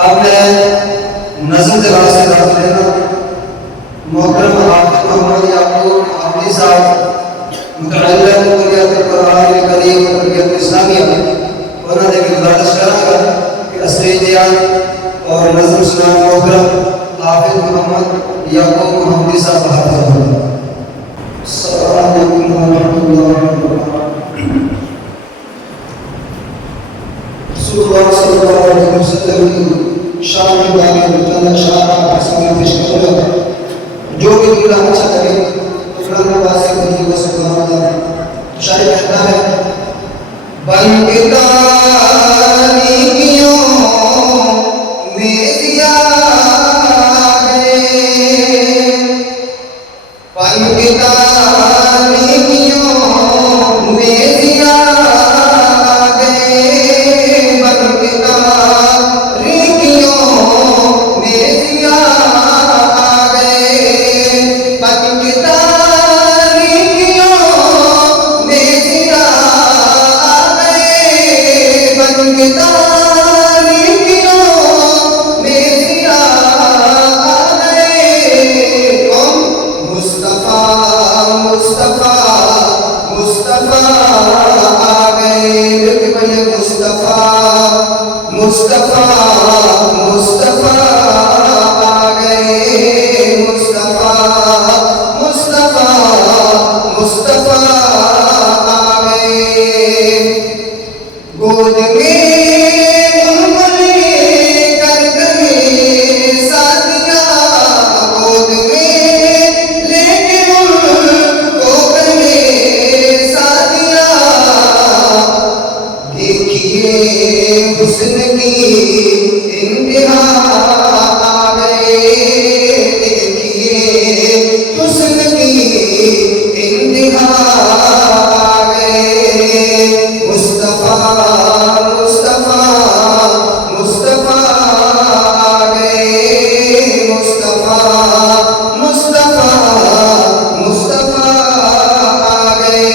आपने नज़म के रास्ते दाखिल लेना मोहतरम हाफिज़ मोहम्मद याकूब हाफिज़ साहब मुतअल्लिम कुलियत कुरान करीम व कुलियत इस्लामिया उन्होंने गुजारिश करांगा कि स्टेज और नज़म सुना मोहतरम हाफिज़ मोहम्मद याकूब हाफिज़ साहब हाफिज़ अस्सलामु अलैकुम व रहमतुल्लाहि व बरकातहू। सल्लल्लाहु अलैहि वसल्लम की शान में दानिश शान आसमान पेश करूंगा। जो भी दूल्हा अच्छा करे फुलान वासी को वो सुभान अल्लाह। शायद कहता है बन के तारीकियों में दिया है, बन के तारीकियों में दिया मुस्तफा मुस्तफा आ गए, मुस्तफा मुस्तफा मुस्तफा आ गए। गोद में उन्होंने कर गए साथिया, गोद में लेके उनको गए साथिया। देखिए हुस्न की इंतहा आ गए, देखिए हुस्न की इंतहा आ गए। मुस्तफा मुस्तफा मुस्तफा आ गए, मुस्तफा मुस्तफा मुस्तफा आ गए।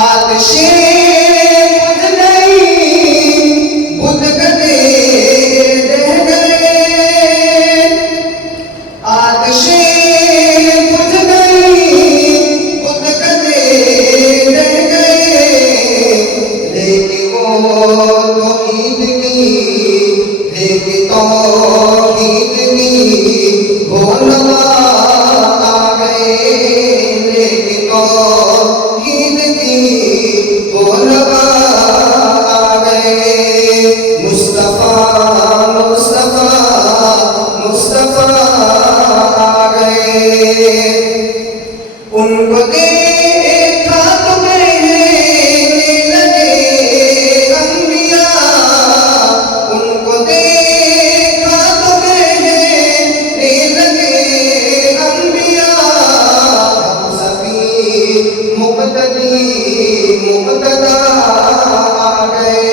आतिशे उनको देखा तो कहने लगे अंबिया, उनको देखा तो कहने लगे अंबिया। हम सभी मुक़्तदी मुक़्तदा आ गए,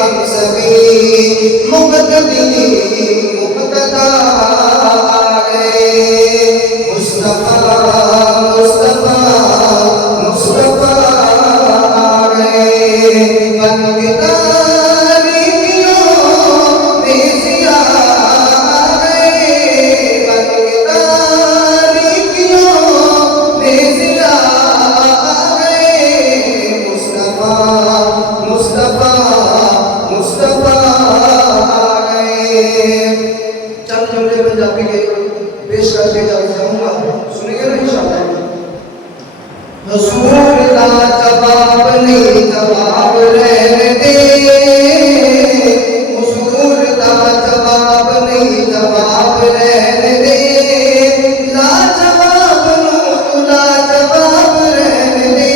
हम सभी मुक़्तदी मुक़्तदा आ गए। मुस्तफा मुस्तफा मुस्तफा आ गए, बन के तारीकियों में ज़िया आ गए, बन के तारीकियों में ज़िया आ गए। मुस्तफा मुस्तफा मुस्तफा आ गए। चंद जुमले पंजाबी के पेश करके जाऊंगा, सुनेंगे ना इंशाअल्लाह। हुजूर दा जवाब नहीं जवाब रहने दे, हुजूर दा जवाब नहीं जवाब रहने दे। लाजवाब नू लाजवाब रहने दे,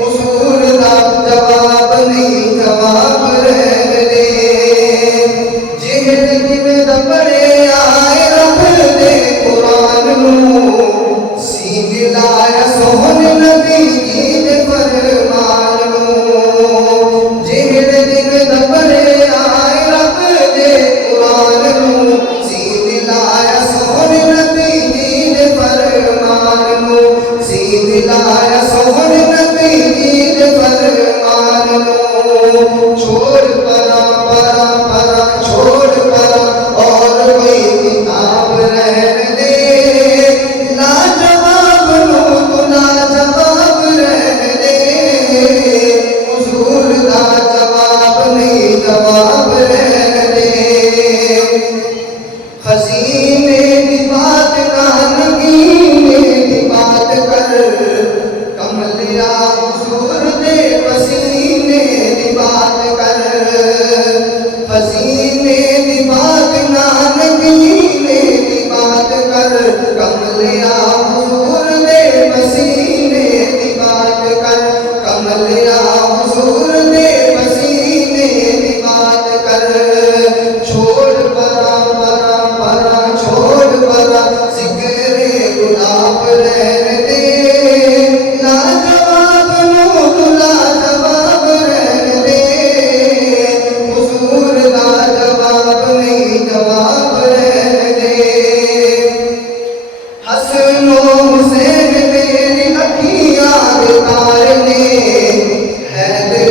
हुजूर दा जवाब नहीं जवाब रहने दे। जेहड़े दिन दा पढ़िया कुरान सीध लाया सोहन नबी दे फरमान जेहड़े दिन दबरे आए रब दे कुरान सीध लाया सोहन नबी दे फरमान, सीध लाया सोहन नबी दे फरमान। छोड़ परा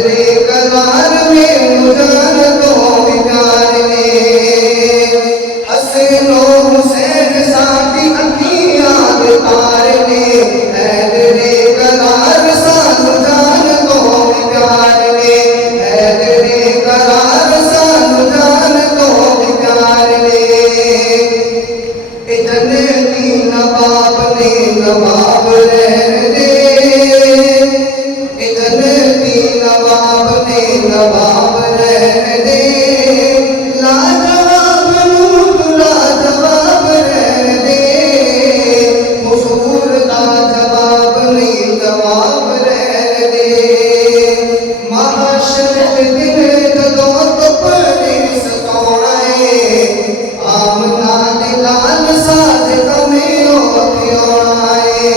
रे करार में मुजान तो प्यार में हसनो हुसैन साथी अखियां तार में रे करार सानू जान तो प्यार में रे करार सानू जान तो प्यार में जन्नती नवाब ने नवाब रहने दे जन्नती नवाब ने नवाब रहने दे लाजवाब नूत लाजवाब रहने दे हुजूर का जवाब नहीं जवाब रहने दे महशर के दिन जदों तुपने सताउणा है आमना दे लाल साज कमें होना है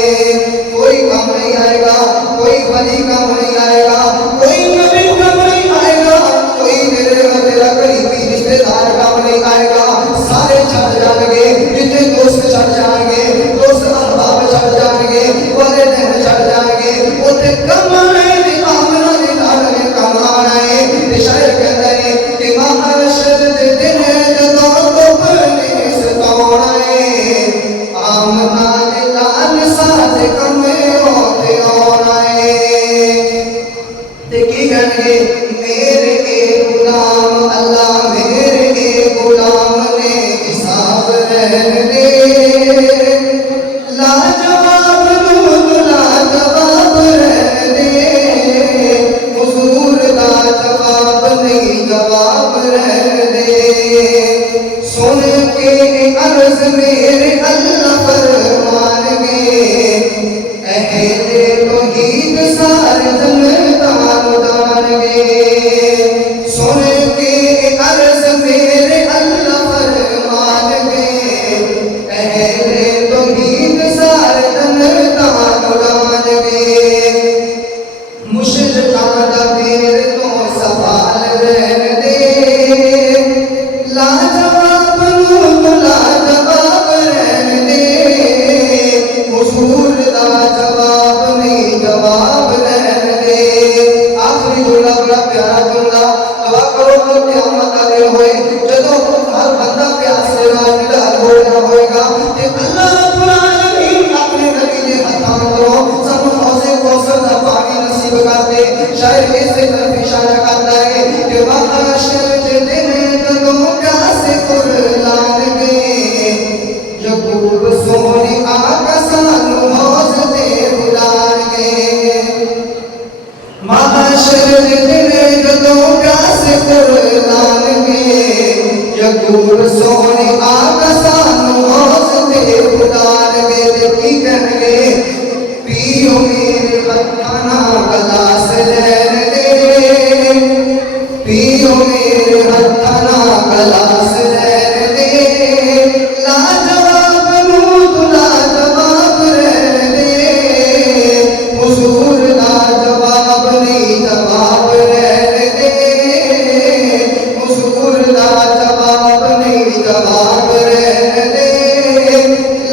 कोई कम नहीं आएगा कोई वली कम नहीं आएगा कोई नबी कम नहीं आएगा कोई तेरा करीबी रिश्तेदार कम नहीं आएगा सारे छट जाएंगे जितने दोस्त छट जाएंगे दोस्त अहबाब छट जाएंगे वालिदैन छट जाएंगे उते कम आए दी आमना दे लाल ने कम आना है शायर कहता है कि महशर दे दिन जदों तुपने सताउणा है आमना दे लाल साज कमें होना है देखी गए मेरे एक गुलाम अल्लाह मेरे एक गुलाम ने हिसाब रहने दे लाजवाब नूत लाजवाब रहने दे हुजूर का जवाब नहीं जवाब रहने दे सुन के अर्ज मेरे अल्लाह फरमान गए अहले तौहीद सारे जनतान जान गए सुन के अर्ज मेरे अल्लाह फरमान गए अहले तौहीद सारे जनतान जान गए मुशरिकां दा मेरे तो सवाल रहने दे लाजवाब नूत लाजवाब रहने दे हुजूर दा जवाब नहीं जवाब रहने दे आखिरी जुमला बड़ा प्यारा जुमला दुआ करो तो क़यामत वाले होए जदों हर बंदा प्यासे नाल निडर हो रहा होएगा ते अल्लाह रब्बुल आलमीन अपने नबी दे हथां तो सब हौज़े कौसर दा पानी नसीब कर दे शायर इसे तरफ इशारा करता है कि महशर के दिन जदों प्यासे कुर्लान गए यकूब सोने आका सानू हौज़ ते बुलान गए महशर के दिन जदों प्यासे कुर्लान गए यकूब सोने आका सानू हौज़ ते बुलान गए की कहणगे पियो मेरे हथां गलास लैन दे पियो मेरे हथां गलास लैन दे लाजवाब नूत लाजवाब रहने दे हुजूर दा जवाब नहीं जवाब रहने दे हुजूर दा जवाब नहीं जवाब रहने दे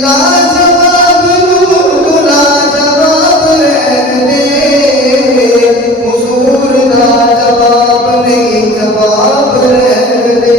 लाजवाब नूत लाजवाब रहने दे हुजूर दा जवाब नहीं जवाब रहने दे